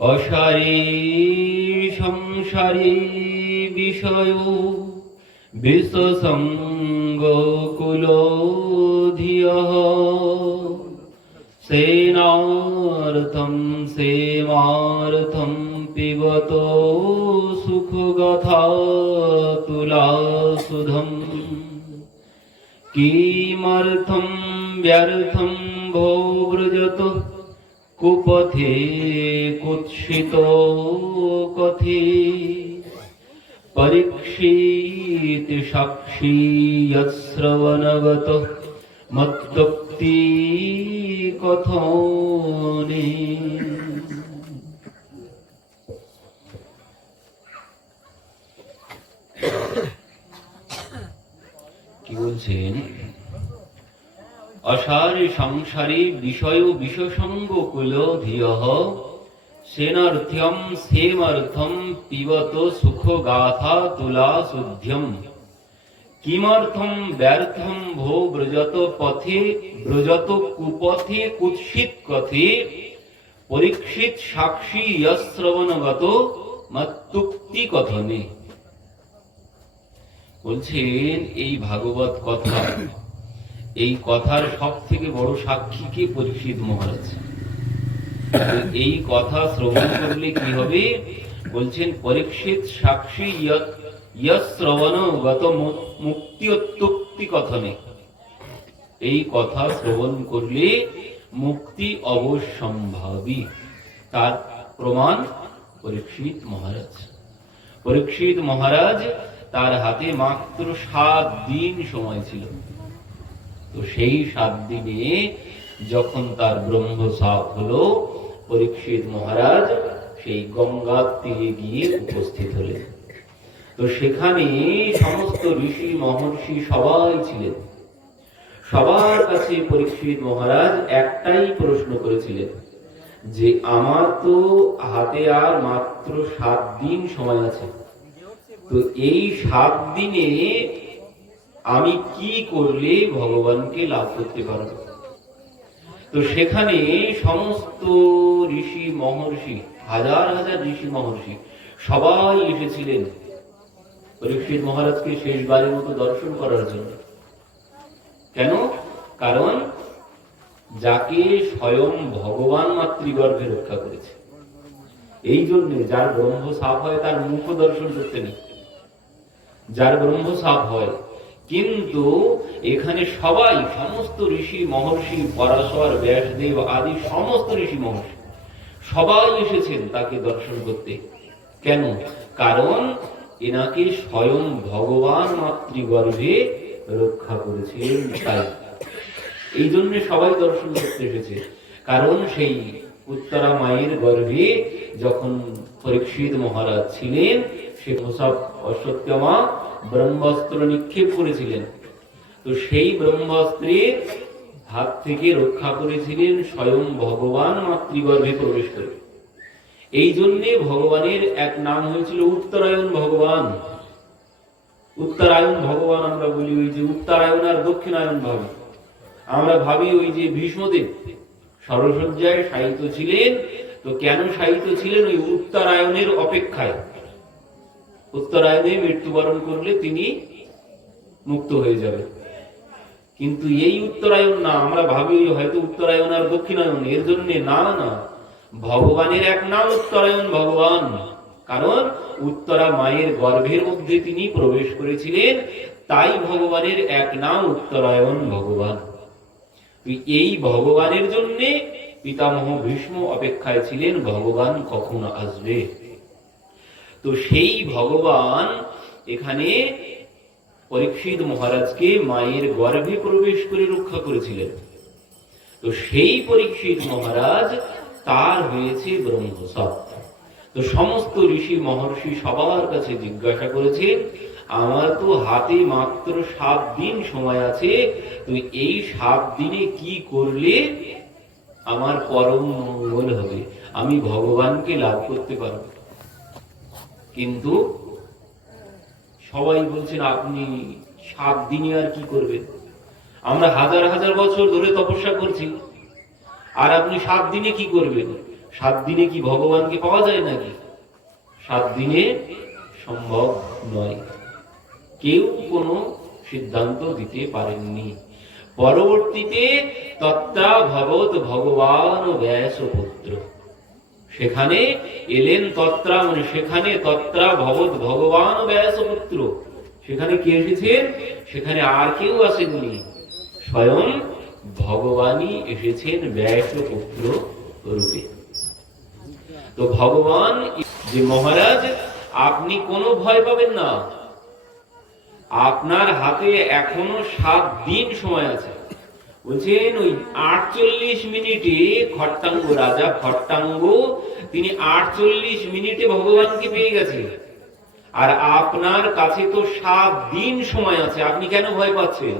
অসারী সংসারী বিষয় বিশ্বসঙ্গ কুল ধিয় সেনার্থম সেমার্থম পিবত সুখগথা তুলা সুধম কিমর্থম ব্যর্থম ভো কুপথে কুৎসিত কথে পরীক্ষিত সাক্ষী শ্রবণগত মতি কথ কি বলছেন? অসারে সংসারে বিষয় বিষসঙ্গ কুল ধিয় সেনার্থ্যম সেমর্থম পিবত সুখ গাথা তুলা শুদ্ধম কিমর্থম, ব্যর্থম ভো ব্রজত পথে, ব্রজত কুপথে কুৎসিত কথে, পরীক্ষিত সাক্ষী যশ্রবণগত মত্তুক্তি কথনে। বলছেন এই ভাগবত কথা। এই কথার সব থেকে বড় সাক্ষী কে পরীক্ষিত মহারাজ? এই কথা শ্রবণ করলে কি হবে? বলছেন, পরীক্ষিত সাক্ষী শ্রবণ গত মুক্তি কথনে। এই কথা শ্রবণ করলে মুক্তি অবশ্যম্ভাবী। তার প্রমাণ পরীক্ষিত মহারাজ। পরীক্ষিত মহারাজ তার হাতে মাত্র সাত দিন সময় ছিল। তো সেই সাত দিনে যখন তার ব্রহ্ম সাপ হলো, পরীক্ষিত মহারাজ সেই গঙ্গার তীরে গিয়ে উপস্থিত হলেন। তো সেখানে সমস্ত ঋষি, মহর্ষি সবাই ছিলেন। সবার কাছে পরীক্ষিত মহারাজ একটাই প্রশ্ন করেছিলেন যে, আমার তো হাতে আর মাত্র সাত দিন সময় আছে। তো এই সাত দিনে আমি কি করলে ভগবানকে লাভ করতে পারব? তো সেখানে সমস্ত ঋষি মহর্ষি, হাজার হাজার ঋষি মহর্ষি সবাই এসেছিলেন পরীক্ষিত মহারাজকে শেষবারের মতো দর্শন করার জন্য। কেন? কারণ যাকে স্বয়ং ভগবান মাতৃগর্ভে রক্ষা করেছে। এই জন্য যার ব্রহ্ম সাপ হয় তার মুখ দর্শন করতে নেই। যার ব্রহ্ম সাপ হয় কিন্তু এখানে সবাই সমস্ত ঋষি মহর্ষি, পরাশর, ব্যাসদেব আদি সমস্ত ঋষি মহর্ষি, সবাই এসেছেন তাকে দর্শন করতে। কেন? কারণ এনাকে স্বয়ং ভগবান মাতৃগর্ভে রক্ষা করেছেন তাই। এই জন্য সবাই দর্শন করতে এসেছে। কারণ সেই উত্তরা মায়ের গর্ভে যখন পরীক্ষিত মহারাজ ছিলেন, সে মুসাফ অসত্যমা ব্রহ্মাস্ত্র নিক্ষেপ করেছিলেন। তো সেই ব্রহ্মাস্ত্রের হাত থেকে রক্ষা করেছিলেন স্বয়ং ভগবান মাতৃগর্ভে প্রবেশ করে। এই জন্যে ভগবানের এক নাম হয়েছিল উত্তরায়ণ ভগবান। উত্তরায়ণ ভগবান আমরা বলি ওই যে উত্তরায়ণ আর দক্ষিণায়ন ভাবি। আমরা ভাবি ওই যে ভীষ্মদেব সরসজ্জায় সাহিত্য ছিলেন। তো কেন সাহিত্য ছিলেন? ওই উত্তরায়ণের অপেক্ষায়। উত্তরায়ণে মৃত্যুবরণ করলে তিনি মুক্ত হয়ে যাবে কিন্তু এই উত্তরায়ণ না, আমরা ভাবি হয়তো উত্তরায়ণ আর দক্ষিণায়ন এর জন্য না না ভগবানের এক নাম উত্তরায়ণ ভগবান। কারণ উত্তরা মায়ের গর্ভের মধ্যে তিনি প্রবেশ করেছিলেন, তাই ভগবানের এক নাম উত্তরায়ণ ভগবান। এই ভগবানের জন্য পিতামহ ভীষ্ম অপেক্ষায় ছিলেন, ভগবান কখন আসবে? তো সেই ভগবান এখানে পরীক্ষিত মহারাজকে মায়ের গর্ভে প্রবেশ করে রক্ষা করেছিলেন। তো সেই পরীক্ষিত মহারাজ তার হয়েছে ব্রহ্মসত্তা তো সমস্ত ঋষি মহর্ষি সবার কাছে জিজ্ঞাসা করেছে, আমার তো হাতে মাত্র সাত দিন সময় আছে তো এই সাত দিনে কি করলে আমার পরম মঙ্গল হবে? আমি ভগবানকে লাভ করতে পারব। কিন্তু সবাই বলছেন, আপনি সাত দিনে আর কি করবেন? আমরা হাজার হাজার বছর ধরে তপস্যা করছি। আর আপনি সাত দিনে কি করবেন? সাত দিনে কি ভগবানকে পাওয়া যায় নাকি? সাত দিনে সম্ভব নয়। কেউ কোনো সিদ্ধান্ত দিতে পারেননি। পরবর্তীতে তত্ত্বা ভগবত ভগবান ব্যাস পুত্র সেখানে এলেন তত্রা মানে সেখানে তত্রা ভগবত ভগবান ব্যাস পুত্র সেখানে কে এসেছেন? সেখানে আর কেউ আসেননি। স্বয়ং ভগবানই এসেছেন ব্যাস পুত্র রূপে। তো ভগবান, যে মহারাজ, আপনি কোনো ভয় পাবেন না। আপনার হাতে এখনও সাত দিন সময় আছে। বলছেন, ওই আটচল্লিশ মিনিটে খট্টাঙ্গ রাজা, খট্টাঙ্গ, তিনি আটচল্লিশ মিনিটে ভগবানকে পেয়ে গেছে। আর আপনার কাছে তো সাত দিন সময় আছে, আপনি কেন ভয় পাচ্ছেন?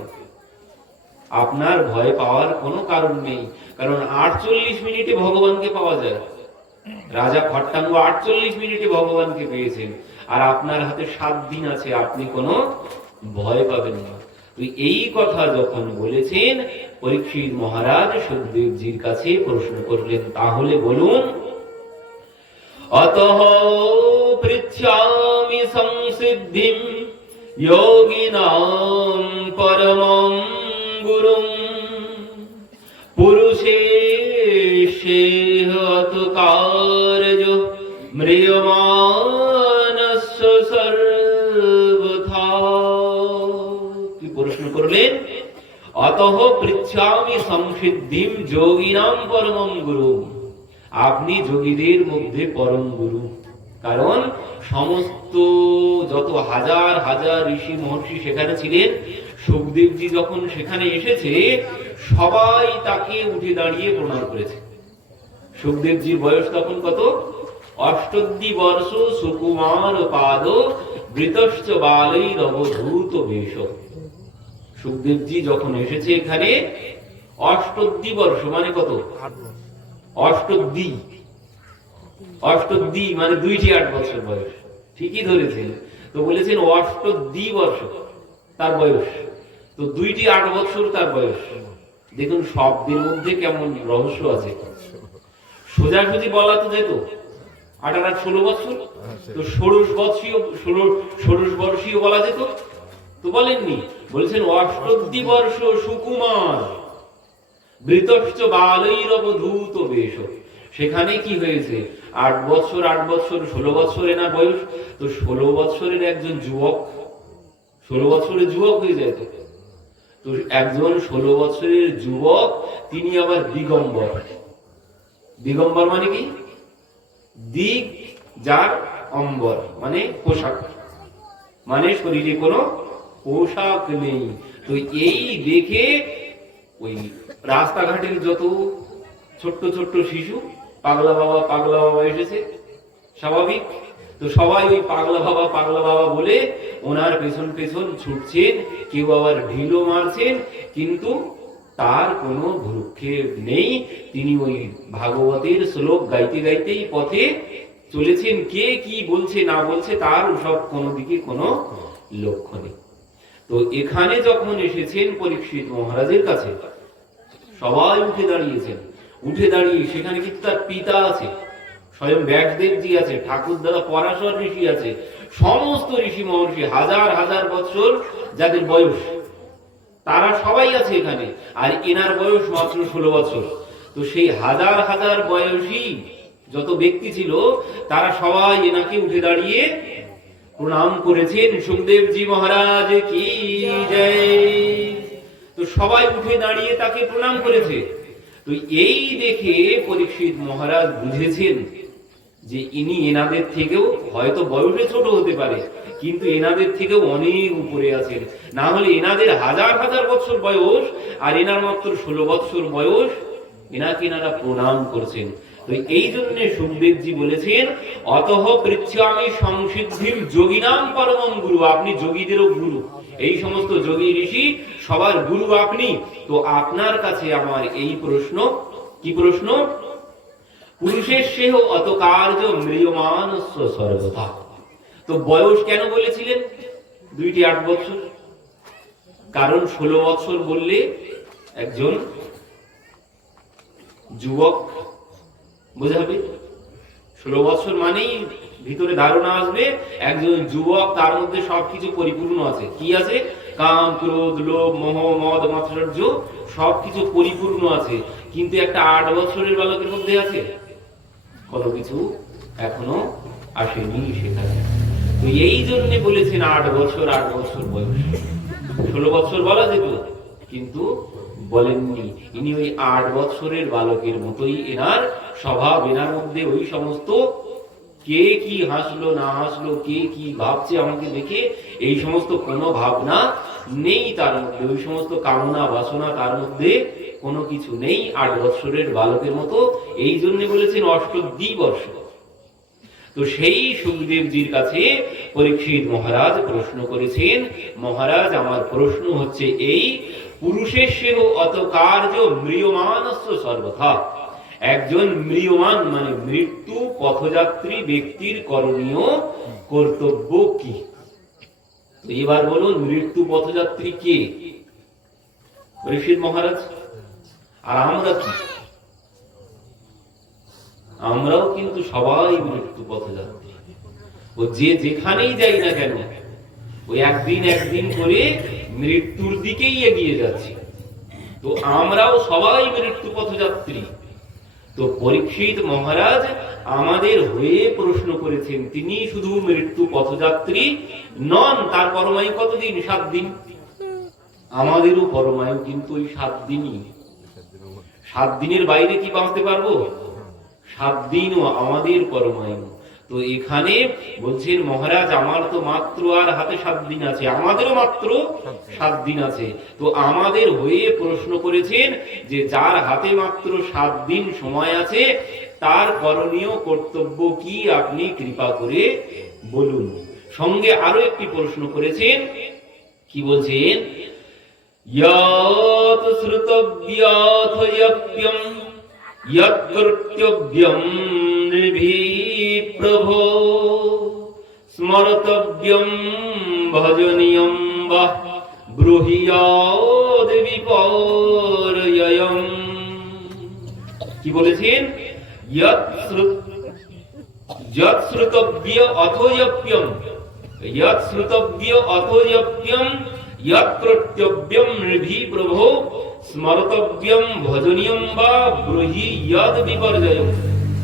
আপনার ভয় পাওয়ার কোনো কারণ নেই, কারণ আটচল্লিশ মিনিটে ভগবানকে পাওয়া যায়। রাজা খট্টাঙ্গ আটচল্লিশ মিনিটে ভগবানকে পেয়েছেন, আর আপনার হাতে সাত দিন আছে, আপনি কোনো ভয় পাবেন না। এই কথা যখন বলেছেন, পরীক্ষিত মহারাজ সুখদেবজির কাছে প্রশ্ন করলেন, তাহলে বলুন, অতঃ পৃচ্ছামি যোগিনাম কার্য প্রশ্ন করলেন অতঃ পৃচ্ছামি সংসিদ্ধিম যোগিনাম পরমং গুরু। আপনি যোগীদের মধ্যে পরম গুরু। কারণ সমস্ত যত হাজার হাজার ঋষি মহর্ষি সেখানে ছিলেন, সুখদেবজি যখন সেখানে এসেছে, সবাই তাকে উঠে দাঁড়িয়ে প্রণাম করেছে। সুখদেবজির বয়স তখন কত? অষ্টদ্বি বর্ষ সুকুমার পাদ, বৃতশ্চ বালই অবধূত বেশ। সুখদেবজি যখন এসেছে এখানে, অষ্টদ্বি বর্ষ মানে কত? অষ্টদ্বি। অষ্টদ্বি মানে দুইটি আট বছর বয়স। ঠিকই ধরেছেন। তো বলেছেন অষ্টদ্বি বর্ষ, তার বয়স। তো দুইটি আট বছর তার বয়স। দেখুন, শব্দের মধ্যে কেমন রহস্য আছে। সোজাসুজি বলা তো যেত আট আট ষোলো বছর। তো ষোড়শ ষোলো ষোড়শ বর্ষীয় বলা যেত। তো বলেননি বলছেন অষ্টদ্বি বর্ষ সুকুমার বৃতশ্চ বালৈরবধূত বেশ। সেখানে কি হয়েছে? আট বছর আট বছর, ষোলো বছর এনার বয়স? তো ষোলো বছরের একজন যুবক, ষোলো বছরের যুবক হয়ে যায় তো। তো একজন ষোলো বছরের যুবক, তিনি আবার দিগম্বর। দিগম্বর মানে কি? দিক যার অম্বর মানে পোশাক। মানে শরীরে কোনো পোশাক নেই। তো এই দেখে ওই রাস্তাঘাটের যত ছোট্ট ছোট্ট শিশু, পাগলা বাবা পাগলা বাবা এসেছে, স্বাভাবিক। তো সবাই ওই পাগলা বাবা পাগলা বাবা বলে ওনার পেছন পেছন ছুটছেন, কেউ আবার ঢিলও মারছেন, কিন্তু তার কোনো ভ্রুক্ষেপ নেই। তিনি ওই ভাগবতের শ্লোক গাইতে গাইতেই পথে চলেছেন। কে কি বলছে, না বলছে, তার সব কোনো দিকে কোনো লক্ষ্য নেই। তো এখানে যখন এসেছেন পরীক্ষিত মহারাজের কাছে, সবাই উঠে দাঁড়িয়েছেন। উঠে দাঁড়িয়ে সেখানে কিন্তু তার পিতা আছে, স্বয়ং ব্যাসদেবজি আছে, ঠাকুর দাদা পরাশর ঋষি আছে, সমস্ত ঋষি মহর্ষি হাজার হাজার বছর যাদের বয়স, তারা সবাই আছে এখানে, আর এনার বয়স মাত্র ষোলো বছর তো সেই হাজার হাজার বয়সী যত ব্যক্তি ছিল, তারা সবাই এনাকে উঠে দাঁড়িয়ে প্রণাম করেছেন সুখদেবজি মহারাজ, কি তো সবাই উঠে দাঁড়িয়ে তাকে প্রণাম করেছে। তো এই দেখে পরীক্ষিত মহারাজ বুঝেছেন যে ইনি এনাদের থেকেও হয়তো বয়সে ছোট হতে পারে, কিন্তু এনাদের থেকেও অনেক উপরে আছেন। না হলে এনাদের হাজার হাজার বছর বয়স আর এনার মাত্র ষোলো বছর বয়স, এনাকে এনারা প্রণাম করছেন। এই জন্য সুখদেবজি বলেছেন, অতঃ পৃচ্ছামি সংসিদ্ধির যোগিনাম পরমম গুরু, আপনি যোগীদেরও গুরু। এই সমস্ত যোগী ঋষি, সবার গুরু আপনি। তো আপনার কাছে আমার এই প্রশ্ন, কি প্রশ্ন? পুরুষের সেহ অত কার্য ম্রিয়মান সর্বথা। তো বয়স কেন বলেছিলেন? দুইটি আট বছর। কারণ ষোলো বছর বললে একজন যুবক বোঝাবে ষোলো বছর মানেই ভিতরে ধারণা আসবে, একজন যুবক তার মধ্যে সবকিছু পরিপূর্ণ আছে। কি আছে? কাম, ক্রোধ, লোভ, মোহ, মদ, মাৎসর্য, সবকিছু পরিপূর্ণ আছে। কিন্তু একটা আট বছরের বালকের মধ্যে আছে। কোনো কিছু এখনও আসেনি সেখানে। তো এই জন্য বলেছেন আট বছর আট বছর বয়স। ষোলো বছর বলা যেত, কিন্তু বলেননি। ইনি ওই আট বছরের বালকের মতোই এনার স্বভাব এনার মধ্যে ওই সমস্ত কে কি হাসলো, না হাসলো, কে কি ভাবছে আমাকে দেখে এই সমস্ত কোনো ভাবনা নেই তার মধ্যে। ওই সমস্ত কামনা বাসনা তার মধ্যে কোনো কিছু নেই। আট বছরের বালকের মতো এই জন্য বলেছেন অষ্টদ্বি বর্ষ তো সেই সুখদেবজির কাছে পরীক্ষিত মহারাজ প্রশ্ন করেছেন, মহারাজ, আমার প্রশ্ন হচ্ছে এই পুরুষের সেহ অত কার্য ম্রিয়মানস্য সর্বথা। একজন ম্রিয়মান মানে মৃত্যু পথযাত্রী ব্যক্তির করণীয় কর্তব্য কি? এবার বলুন, মৃত্যু পথযাত্রী কে? পরীক্ষিত মহারাজ। আর আমরা কি? আমরাও কিন্তু সবাই মৃত্যু পথযাত্রী। ও যে যেখানেই যাই না কেন ওই একদিন একদিন করে মৃত্যুর দিকেই এগিয়ে যাচ্ছে। তো আমরাও সবাই মৃত্যু পথযাত্রী। তো পরীক্ষিত মহারাজ আমাদের হয়ে প্রশ্ন করেছেন, তিনি শুধু মৃত্যু পথযাত্রী নন, তার পরমায়ু কতদিন? সাত দিন। আমাদেরও পরমায়ু কিন্তু ওই সাত দিনই। সাত দিনের বাইরে কি বাঁচতে পারব? সাত দিনও আমাদের পরমায়ু। তো এখানে বলছেন, মহারাজ, আমার তো মাত্র আর হাতে সাত দিন আছে। আমাদেরও মাত্র সাত দিন আছে। তো আমাদের হয়ে প্রশ্ন করেছেন যে, যার হাতে মাত্র সাত দিন সময় আছে, তার করণীয় কর্তব্য কি আপনি কৃপা করে বলুন। সঙ্গে আরও একটি প্রশ্ন করেছেন, কি বলছেন? ইয়ত শ্রুতব্যথ ইয়প্যম ইয়ৎকর্তব্যম নির্ভী প্রভো। স্মরতব্যম ভজনীয়ম বাহ বিপর্যয়ম। কি বলেছেন? প্রভো। স্মরতব্যম ভজনীয়ম বা ব্রহি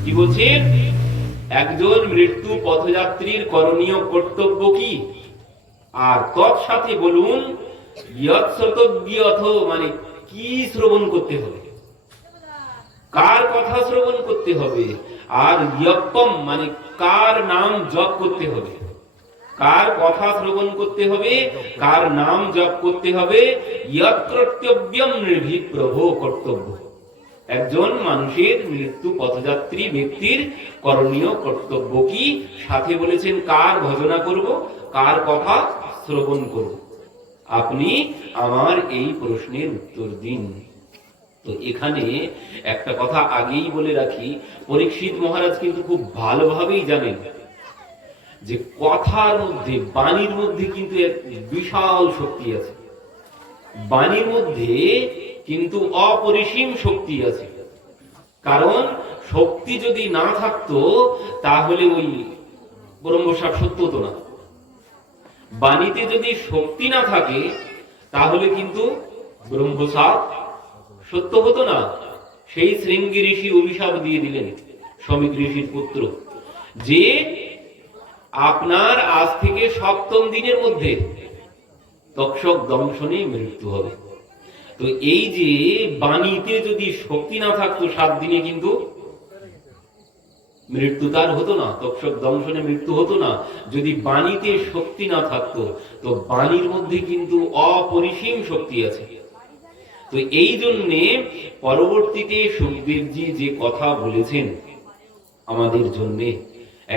কি বলছেন? একজন মৃত্যু পথযাত্রীর করণীয় কর্তব্য কি? আর তৎসাথে বলুন মানে কি শ্রবণ করতে হবে? কার কথা শ্রবণ করতে হবে? আর মানে কার নাম জপ করতে হবে? কার কথা শ্রবণ করতে হবে? কার নাম জপ করতে হবে? ইয়ৎ কর্তব্যম নির্ভীক কর্তব্য। একজন মানুষের মৃত্যু পথযাত্রী ব্যক্তির করণীয় কর্তব্য কি? সাথে বলেছেন, কার ভজনা করব? কার কথা শ্রবণ করব? আপনি আমার এই প্রশ্নের উত্তর দিন। তো এখানে একটা কথা আগেই বলে রাখি, পরীক্ষিত মহারাজ কিন্তু খুব ভালোভাবেই জানেন যে কথার মধ্যে, বাণীর মধ্যে কিন্তু এক বিশাল শক্তি আছে। বাণীর মধ্যে কিন্তু অপরিসীম শক্তি আছে। কারণ শক্তি যদি না থাকতো, তাহলে ওই ব্রহ্মসাপ সত্য হতো না। বাণীতে যদি শক্তি না থাকে, তাহলে কিন্তু ব্রহ্মসাপ সত্য হতো না। সেই শৃঙ্গি ঋষি অভিশাপ দিয়ে দিলেন শ্রমিক ঋষির পুত্র, যে আপনার আজ থেকে সপ্তম দিনের মধ্যে তক্ষক দংশনে মৃত্যু হবে। তো এই যে বাণীতে যদি শক্তি না থাকতো সাত দিনে কিন্তু মৃত্যু তার হতো না তক্ষক দংশনে মৃত্যু হতো না। যদি বাণীতে শক্তি না থাকতো, তো বাণীর মধ্যে কিন্তু অপরিসীম শক্তি আছে। তো এই জন্যে পরবর্তীতে সুখদেবজি যে কথা বলেছেন আমাদের জন্যে,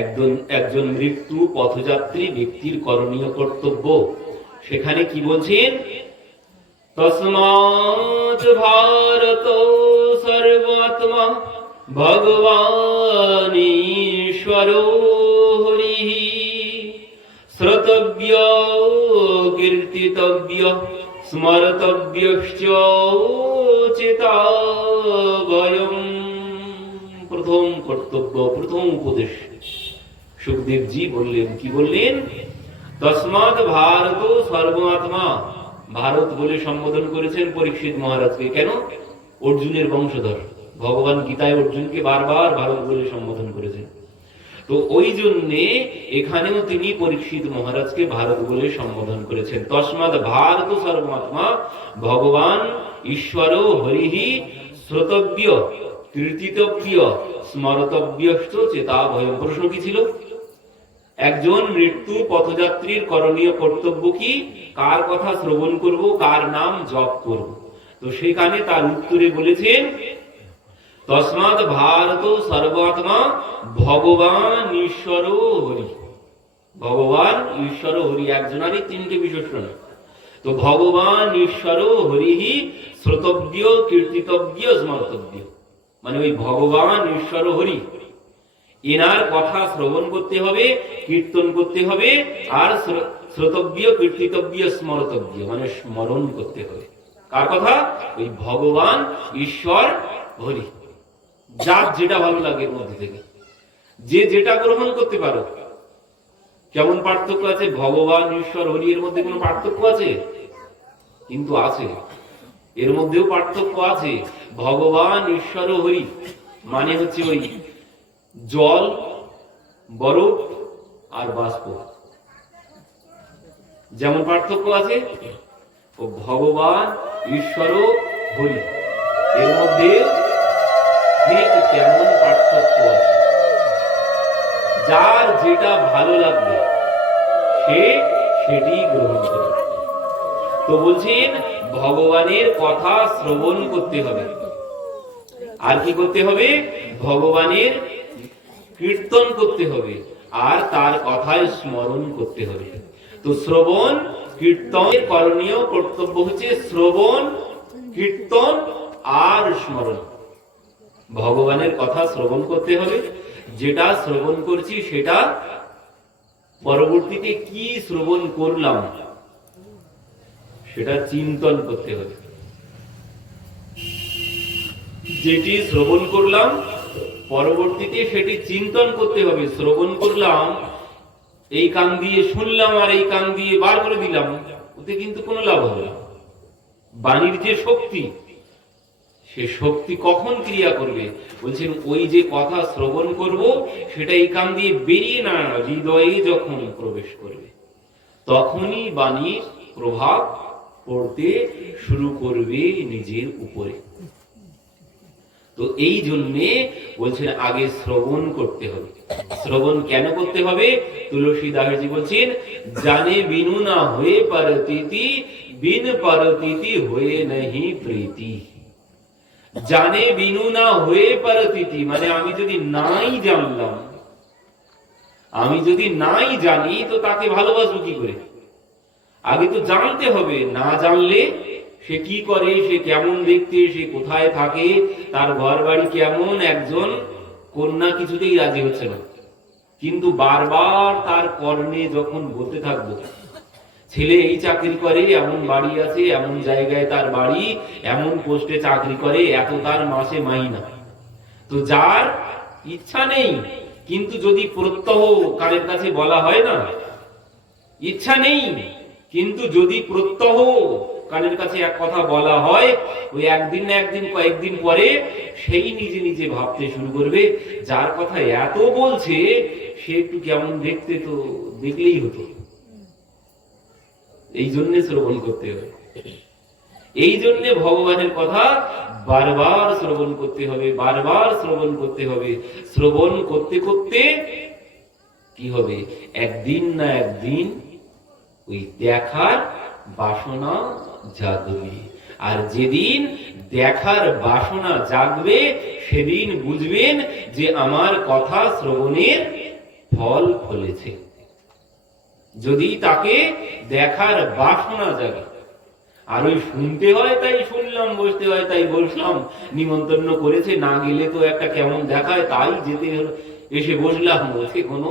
একজন একজন মৃত্যু পথযাত্রী, ব্যক্তির করণীয় কর্তব্য, সেখানে কি বলছেন? তসমাৎ ভারত সর্বাত্মা ভগবান ঈশ্বর হরি শ্রোতব্য কীর্তিতব্য স্মরতব্যশ্চ চেতাবয়ম প্রথম প্রথম কর্তব্য প্রথম উপদেশ সুখদেবজি বললেন কি বললেন তসমাৎ ভারত সর্বাত্মা ভারত বলে সম্বোধন করেছেন পরীক্ষিত মহারাজকে। কেন? অর্জুনের বংশধর। ভগবান গীতায় অর্জুনকে বারবার ভারত বলে সম্বোধন করেছেন। তো ওই জন্যে এখানেও তিনি পরীক্ষিত মহারাজকে ভারত বলে সম্বোধন করেছেন। তসমাদ ভারত সর্বাত্মা ভগবান ঈশ্বর হরিহি শ্রোতব্য, কীর্তিতব্য স্মরতব্য চেতা ভয়। প্রশ্ন কি ছিল? একজন মৃত্যু পথযাত্রীর করণীয় কর্তব্য কি? কার কথা শ্রবণ করব? কার নাম জপ করব? তো সেখানে তার উত্তরে বলেছেন, তসমাৎ ভারত সর্বাত্মা ভগবান ঈশ্বর হরি। ভগবান ঈশ্বর হরি, একজনারই তিনটে বিশেষণ। তো ভগবান ঈশ্বর হরিহি শ্রোতব্য, কীর্তিতব্য, স্মর্তব্য। মানে ওই ভগবান ঈশ্বর হরি। এনার কথা শ্রবণ করতে হবে, কীর্তন করতে হবে, আর শ্রোতব্য, কীর্তিতব্য, স্মরতব্য মানে স্মরণ করতে হবে। কার কথা? ওই ভগবান, ঈশ্বর, হরি। যার যেটা ভালো লাগে এর মধ্যে থেকে। যে যেটা গ্রহণ করতে পারো। কেমন পার্থক্য আছে? ভগবান, ঈশ্বর, হরি, এর মধ্যে কোনো পার্থক্য আছে? কিন্তু আছে। এর মধ্যেও পার্থক্য আছে। ভগবান, ঈশ্বর হরি। মানে হচ্ছে ওই জল, বরফ আর বাষ্প। যেমন পার্থক্য আছে, ও ভগবান, ঈশ্বর হরি। এর মধ্যে ঠিক তেমন পার্থক্য আছে। যার যেটা ভালো লাগবে, সে সেটি গ্রহণ করে তো বলছেন, ভগবানের কথা শ্রবণ করতে হবে। আর কি করতে হবে? ভগবানের কীর্তন করতে হবে, আর তার কথায় স্মরণ করতে হবে। তো শ্রবণ, কীর্তনের করণীয় কর্তব্য হচ্ছে শ্রবণ, কীর্তন, আর স্মরণ। ভগবানের কথা শ্রবণ করতে হবে, যেটা শ্রবণ করছি সেটা পরবর্তীতে কি শ্রবণ করলাম, সেটা চিন্তন করতে হবে। যেটি শ্রবণ করলাম পরবর্তীতে সেটি চিন্তন করতে হবে, শ্রবণ করলাম, এই কান দিয়ে শুনলাম আর এই কান দিয়ে বার করে দিলাম, ওতে কিন্তু কোনো লাভ হবে না। বাণীর যে শক্তি, সে শক্তি কখন ক্রিয়া করবে? বলছেন, ওই যে কথা শ্রবণ করব, সেটা এই কান দিয়ে বেরিয়ে না হৃদয়ে যখন প্রবেশ করবে, তখনই বাণীর প্রভাব পড়তে শুরু করবে নিজের উপরে। তো এই জন্যে বলছেন, আগে শ্রবণ করতে হবে। শ্রবণ কেন করতে হবে? তুলসী দাসজি বলছেন, জানে বিনু না হয়ে পারতিতি, বিন পারতিতি হয়ে নহি প্রীতি। জানে বিনু না হয়ে পারতিতি মানে আমি যদি নাই জানলাম, আমি যদি নাই জানি, তো তাকে ভালোবাসবো কি করে? আগে তো জানতে হবে, না জানলে সে কি করে? সে কেমন দেখতে সে কোথায় থাকে? তার ঘর বাড়ি কেমন? একজন কন্যা কিছুতেই রাজি হচ্ছে না। কিন্তু বারবার তার কর্ণে যখন বলতে থাকব, ছেলে এই চাকরি করে, এমন বাড়ি আছে, এমন জায়গায় তার বাড়ি, এমন পোস্টে চাকরি করে, এত তার মাসে মাইনা। তো যার ইচ্ছা নেই, কিন্তু যদি প্রত্যহ কারের কাছে বলা হয় না, ইচ্ছা নেই, কিন্তু যদি প্রত্যহ কানের কাছে এক কথা বলা হয়, ওই একদিন না একদিন, কয়েকদিন পরে সেই নিজে নিজে ভাবতে শুরু করবে। যার কথা এত বলছে, সে একটু কেমন দেখতে তো দেখলেই হতো। এই জন্য শ্রবণ করতে হবে। এই জন্য ভগবানের কথা বারবার শ্রবণ করতে হবে, বারবার শ্রবণ করতে হবে। শ্রবণ করতে করতে কি হবে? একদিন না একদিন ওই দেখার বাসনা জাগবে। আর যেদিন দেখার বাসনা জাগবে, সেদিন বুঝবেন যে আমার কথা শ্রবণের ফল ফলেছে। যদি তাকে দেখার বাসনা জাগে, আর ওই শুনতে হয় তাই শুনলাম, বসতে হয় তাই বসলাম, নিমন্ত্রণ করেছে, না গেলে তো একটা কেমন দেখায়, তাই যেতে এসে বসলাম বসে কোনো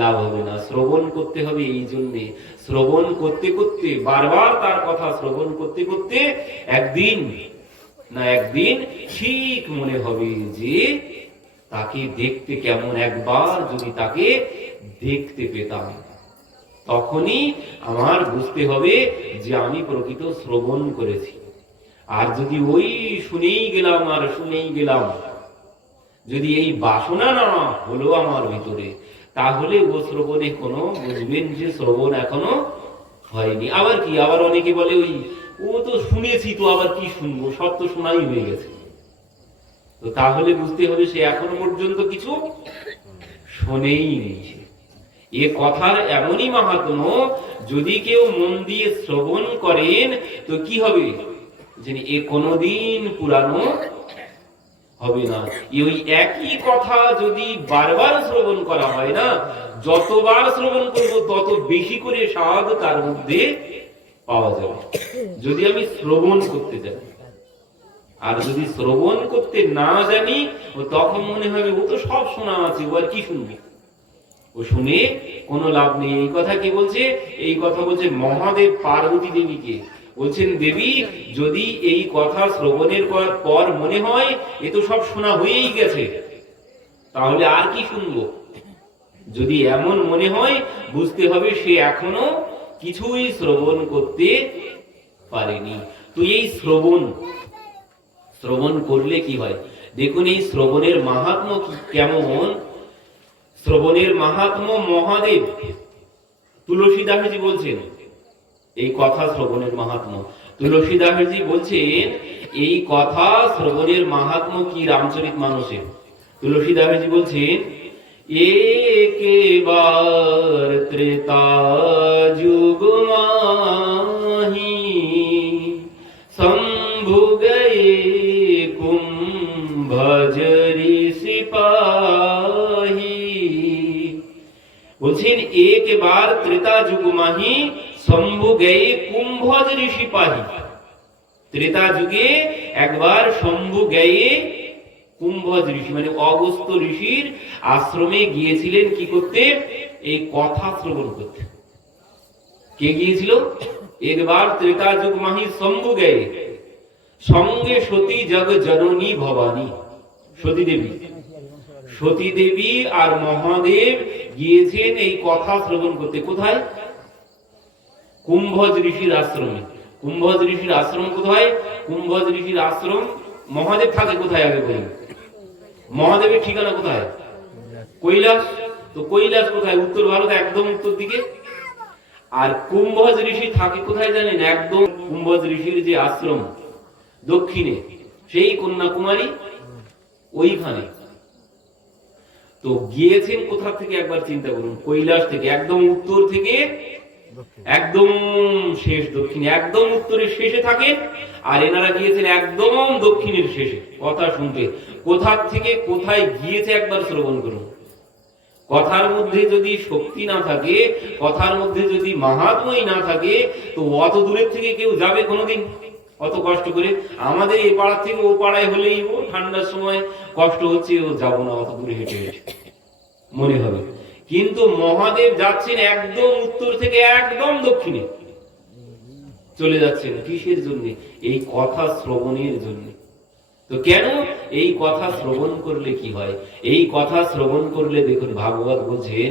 লাভ হবে না। শ্রবণ করতে হবে এই জন্যে। শ্রবণ করতে করতে, বারবার তার কথা শ্রবণ করতে করতে একদিন না একদিন ঠিক মনে হবে যে তাকে দেখতে কেমন একবার যদি তাকে দেখতে পেতাম, তখনই আমার বুঝতে হবে যে আমি প্রকৃত শ্রবণ করেছি। আর যদি ওই শুনেই গেলাম আর শুনেই গেলাম, যদি এই বাসনা না হলো আমার ভিতরে তাহলে ও শ্রবণে কোনো বুঝবেন যে শ্রবণ এখনও হয়নি। আবার কি? আবার অনেকে বলে ওই, ও তো শুনেছি তো আবার কি শুনব? সব তো শোনাই হয়ে গেছে। তো তাহলে বুঝতে হবে সে এখনও পর্যন্ত কিছু শোনেই নিয়েছে এ কথার এমনই মাহাত্ম যদি কেউ মন দিয়ে শ্রবণ করেন, তো কি হবে? যে এ কোনোদিন পুরানো হবে না। ওই একই কথা যদি বারবার শ্রবণ করা হয় না, যতবার শ্রবণ করব, তত বেশি করে স্বাদ তার মধ্যে পাওয়া যাবে। যদি আমি শ্রবণ করতে জানি, আর যদি শ্রবণ করতে না জানি, ও তখন মনে হবে, ও তো সব শোনা আছে, ও আর কি শুনবে? ও শুনে কোনো লাভ নেই। এই কথা কি বলছে? এই কথা বলছে মহাদেব পার্বতী দেবীকে। বলছেন, দেবী, যদি এই কথা শ্রবণের পর- পর মনে হয়, এ তো সব শোনা হয়েই গেছে। তাহলে আর কি শুনব? যদি এমন মনে হয়, বুঝতে হবে সে এখনও কিছুই শ্রবণ করতে পারেনি। তো এই শ্রবণ শ্রবণ করলে কি হয়? দেখুন, এই শ্রবণের মাহাত্ম কেমন? শ্রবণের মাহাত্ম মহাদেব। তুলসী তুলসীদাসজি বলছেন এই কথা শ্রবণের মাহাত্ম তুলসীদাসজি বলছেন, এই কথা শ্রবণের মাহাত্ম কি রামচরিত মানুষের? তুলসীদাসজি বলছেন, একেবার ত্রেতা যুগ মাহি, শম্ভু গয়ে কুম্ভজরি সিপাহি। বলছেন, একেবার ত্রেতা যুগ মাহি একবার শম্ভু গয়ে কুম্ভজ ঋষি মানে অগস্ত ঋষির আশ্রমে গিয়েছিলেন কি করতে? এই কথা শ্রবণ করতে। কে গিয়েছিল? একবার ত্রেতা যুগ মাহি শম্ভু গয়ে সঙ্গে সতী জগ জননী ভবানী সতী দেবী সতী দেবী আর মহাদেব গিয়েছেন এই কথা শ্রবণ করতে। কোথায়? কুম্ভজ ঋষির আশ্রমে। কুম্ভজ ঋষির আশ্রম কোথায়? কুম্ভজ ঋষির আশ্রম মহাদেব থাকে কোথায় আগে বলুন? মহাদেবের ঠিকানা কোথায়? কৈলাস। তো কৈলাস কোথায়? উত্তর ভারত, একদম উত্তর দিকে। আর কুম্ভজ ঋষি থাকে কোথায় জানেন? একদম কুম্ভজ ঋষির যে আশ্রম দক্ষিণে, সেই কন্যাকুমারী ওইখানে। তো গিয়েছেন কোথা থেকে একবার চিন্তা করুন? কৈলাস থেকে, একদম উত্তর থেকে একদম শেষ দক্ষিণে, একদম উত্তরের শেষে থাকেন আর এনারা গিয়েছেন একদম দক্ষিণের শেষে। কথা শুনতে। কোথা থেকে কোথায় গিয়েছে একবার শ্রবণ করুন। কথার মধ্যে যদি শক্তি না থাকে, কথার মধ্যে যদি মাহাত্মই না থাকে, তো অত দূরের থেকে কেউ যাবে কোনোদিন? অত কষ্ট করে? আমাদের এই পাড়া থেকে ও পাড়ায় হলেই ও ঠান্ডার সময় কষ্ট হচ্ছে, ও যাব না, অত দূরে হেঁটে হেঁটে। মনে হবে। কিন্তু মহাদেব যাচ্ছেন একদম উত্তর থেকে, একদম দক্ষিণে। চলে যাচ্ছেন কিসের জন্য? এই কথা শ্রবণের জন্য। তো কেন এই কথা শ্রবণ করলে কি হয়? এই কথা শ্রবণ করলে দেখুন ভাগবত বলছেন